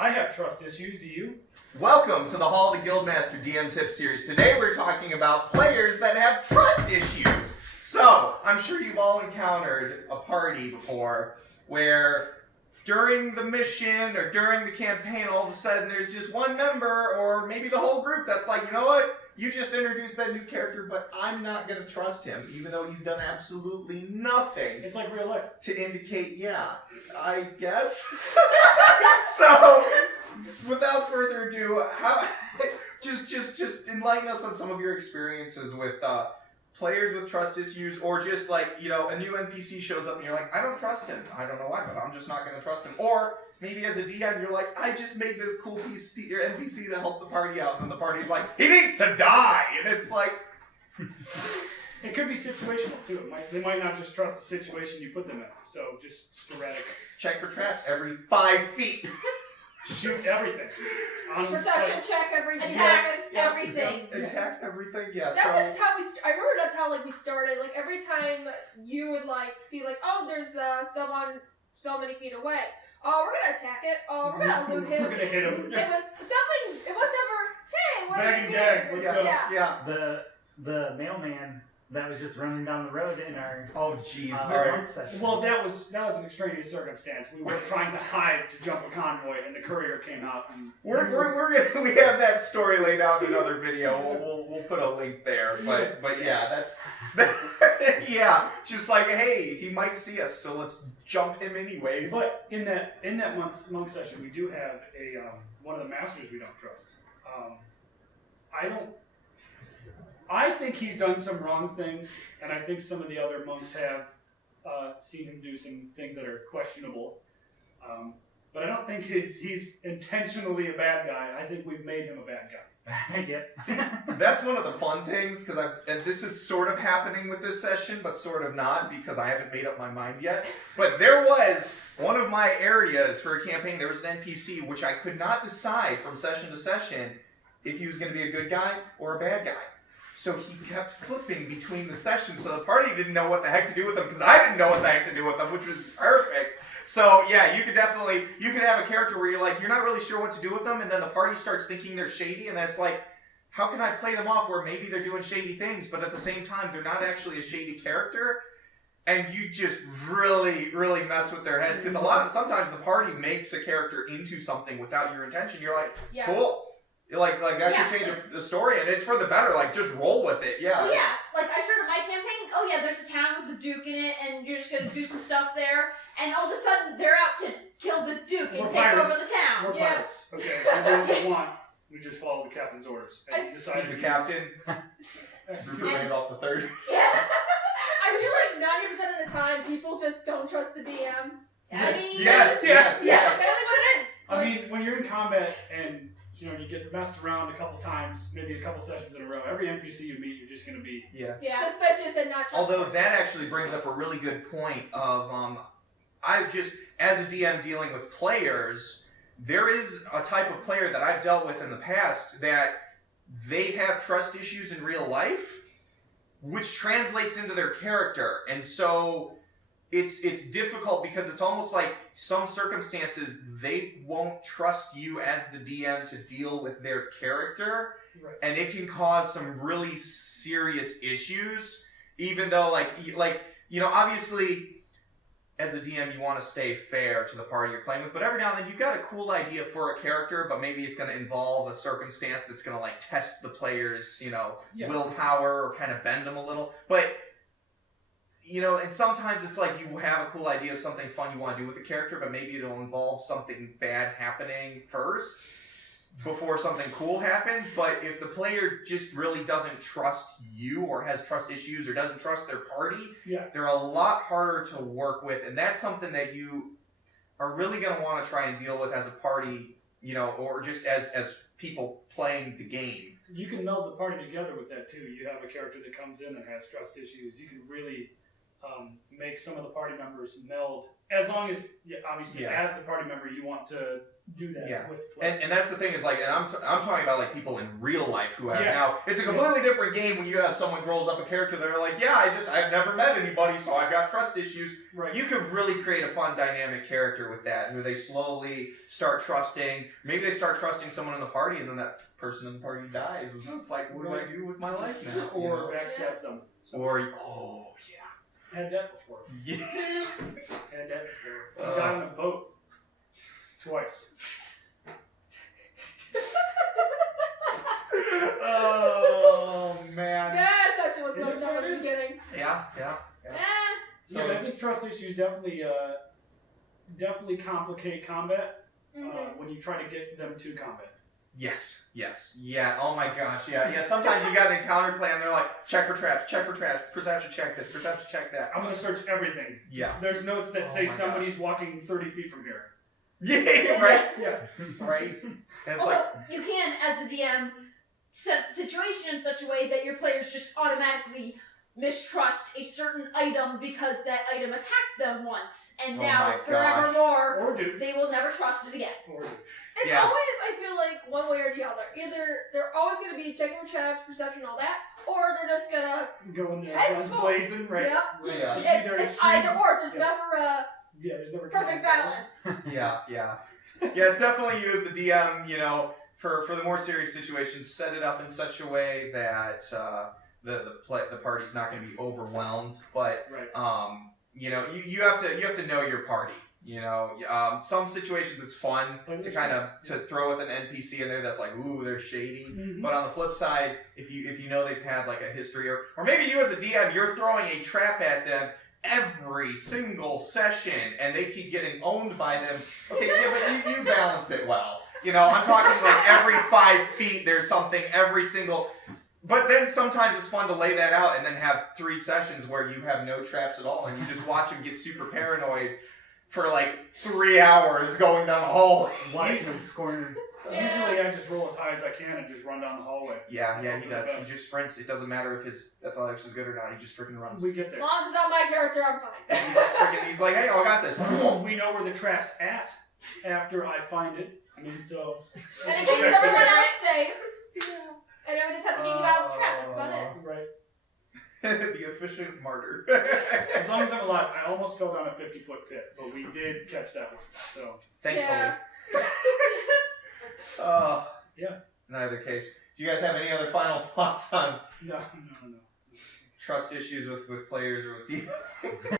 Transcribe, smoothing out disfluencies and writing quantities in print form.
I have trust issues, do you? Welcome to the Hall of the Guildmaster DM Tip Series. Today we're talking about players that have trust issues. So, I'm sure you've all encountered a party before where during the mission or during the campaign, all of a sudden there's just one member or maybe the whole group that's like, you know what? You just introduced that new character, but I'm not going to trust him, even though he's done absolutely nothing. It's like real life. To indicate, yeah, I guess. So, without further ado, just enlighten us on some of your experiences with players with trust issues, or just like, you know, a new NPC shows up and you're like, I don't trust him. I don't know why, but I'm just not going to trust him. Or maybe as a DM, you're like, I just made this cool NPC to help the party out, and the party's like, he needs to die, and it's like. It could be situational too. They might not just trust the situation you put them in. So just sporadic. Check for traps every 5 feet. Shoot everything. Perception check every 2 Attack seconds. everything. Attack everything, yeah. That was how I remember that's how we started. Like every time you would be like, oh, there's someone so many feet away. Oh, we're gonna attack it. Oh, we're gonna loot him. We're gonna hit him. It was something. It was never, hey, what Bag are and you gag, doing? let's go. Yeah. The mailman that was just running down the road in our Oh, jeez. monk session. Well, that was an extraneous circumstance. We were trying to hide to jump a convoy, and the courier came out. And we have that story laid out in another video. We'll put a link there. But yeah, yeah. Just like, hey, he might see us, so let's jump him anyways. But in that monk session, we do have a one of the masters we don't trust. I think he's done some wrong things, and I think some of the other monks have seen him do some things that are questionable. But I don't think he's intentionally a bad guy. I think we've made him a bad guy. Yeah. See, that's one of the fun things, and this is sort of happening with this session, but sort of not, because I haven't made up my mind yet. But there was one of my areas for a campaign, there was an NPC which I could not decide from session to session if he was going to be a good guy or a bad guy. So he kept flipping between the sessions, so the party didn't know what the heck to do with him, because I didn't know what the heck to do with him, which was perfect. So yeah, you could have a character where you're like, you're not really sure what to do with them, and then the party starts thinking they're shady, and it's like, how can I play them off where maybe they're doing shady things, but at the same time, they're not actually a shady character, and you just really, really mess with their heads, because sometimes the party makes a character into something without your intention. You're like, cool. Like that could change the story, and it's for the better. Like, just roll with it. Yeah. Oh, yeah. Like, I started my campaign. Oh, yeah, there's a town with the Duke in it, and you're just going to do some stuff there. And all of a sudden, they're out to kill the Duke and take over the town. We're pirates. Okay, we do what we want. We just follow the captain's orders. And He's the captain. Rupert Randolph the Third. Yeah. I feel like 90% of the time, people just don't trust the DM. I mean, Yes. That's really what it is. I mean, when you're in combat and you get messed around a couple times, maybe a couple sessions in a row, every NPC you meet, you're just going to be... Yeah. Suspicious and not trustworthy. Although that actually brings up a really good point of, as a DM dealing with players, there is a type of player that I've dealt with in the past that they have trust issues in real life, which translates into their character. And so it's difficult because it's almost like some circumstances they won't trust you as the DM to deal with their character, right. And it can cause some really serious issues. Even though, obviously, as a DM, you want to stay fair to the party you're playing with. But every now and then, you've got a cool idea for a character, but maybe it's going to involve a circumstance that's going to test the player's, willpower or kind of bend them a little. But and sometimes it's like you have a cool idea of something fun you want to do with the character, but maybe it'll involve something bad happening first before something cool happens. But if the player just really doesn't trust you or has trust issues or doesn't trust their party, they're a lot harder to work with. And that's something that you are really going to want to try and deal with as a party, or just as people playing the game. You can meld the party together with that too. You have a character that comes in and has trust issues. You can really make some of the party members meld, as long as, obviously, as the party member, you want to do that Yeah. with play. And that's the thing is like, and I'm talking about like people in real life who have Yeah. now. It's a completely different game when you have someone grows up a character. They're like, yeah, I've never met anybody, so I've got trust issues. Right. You could really create a fun dynamic character with that, who they slowly start trusting. Maybe they start trusting someone in the party, and then that person in the party dies, and it's like, what do I do with my life now? You Or know? backstab them. So, Or oh had that before. yeah, Had that before. I got on a boat twice. oh man. Yes, that shit was It is messed up what at it the is. beginning. Yeah. Eh. So Yeah, I think trust issues definitely complicate combat when you try to get them to combat. yes, yeah. Oh my gosh, yeah. Sometimes you got an encounter plan. They're like, check for traps, perception check this, perception check that. I'm gonna search everything. Yeah. There's notes that Oh say my somebody's walking 30 feet from here. Yeah, right, Yeah. right. And it's Although like, you can, as the DM, set the situation in such a way that your players just automatically mistrust a certain item because that item attacked them once, and Oh now my gosh. forevermore Or do. they will never trust it again. Or do. It's Yeah. always, I feel like, one way or the other. Either they're always going to be checking for traps, perception, all that, or they're just going to. Go in there, Head guns full. blazing, right? Yep. Right. Yeah. It's It's extreme- either or. There's Yeah. never a Yeah, there's never perfect balance. yeah. It's definitely you as the DM, you know, for the more serious situations, set it up in such a way that the party's not going to be overwhelmed, but Right. you know, you have to know your party. You know, some situations it's fun to kind of to throw with an NPC in there that's like, ooh, they're shady. Mhm. But on the flip side, if you know they've had like a history, or maybe you as a DM, you're throwing a trap at them every single session, and they keep getting owned by them. Okay, yeah, but you balance it well. You know, I'm talking like every 5 feet there's something every single. But then sometimes it's fun to lay that out and then have 3 sessions where you have no traps at all, and you just watch them get super paranoid for like 3 hours going down the hallway. Watchman's corner. Usually I just roll as high as I can and just run down the hallway. Yeah, he does. He just sprints. It doesn't matter if his athletics is good or not. He just freaking runs. We get As there. long as it's not my character, I'm fine. He's like, hey, I got this. We know where the trap's at after I find it. I mean, so. And it keeps everyone else safe. And everyone just has to get you out of the trap. That's about it. Right. The efficient martyr. As long as I'm alive. I almost fell down a 50-foot pit, but we did catch that one. So. Thankfully. Yeah. Yeah. In either case, do you guys have any other final thoughts on No. trust issues with players or with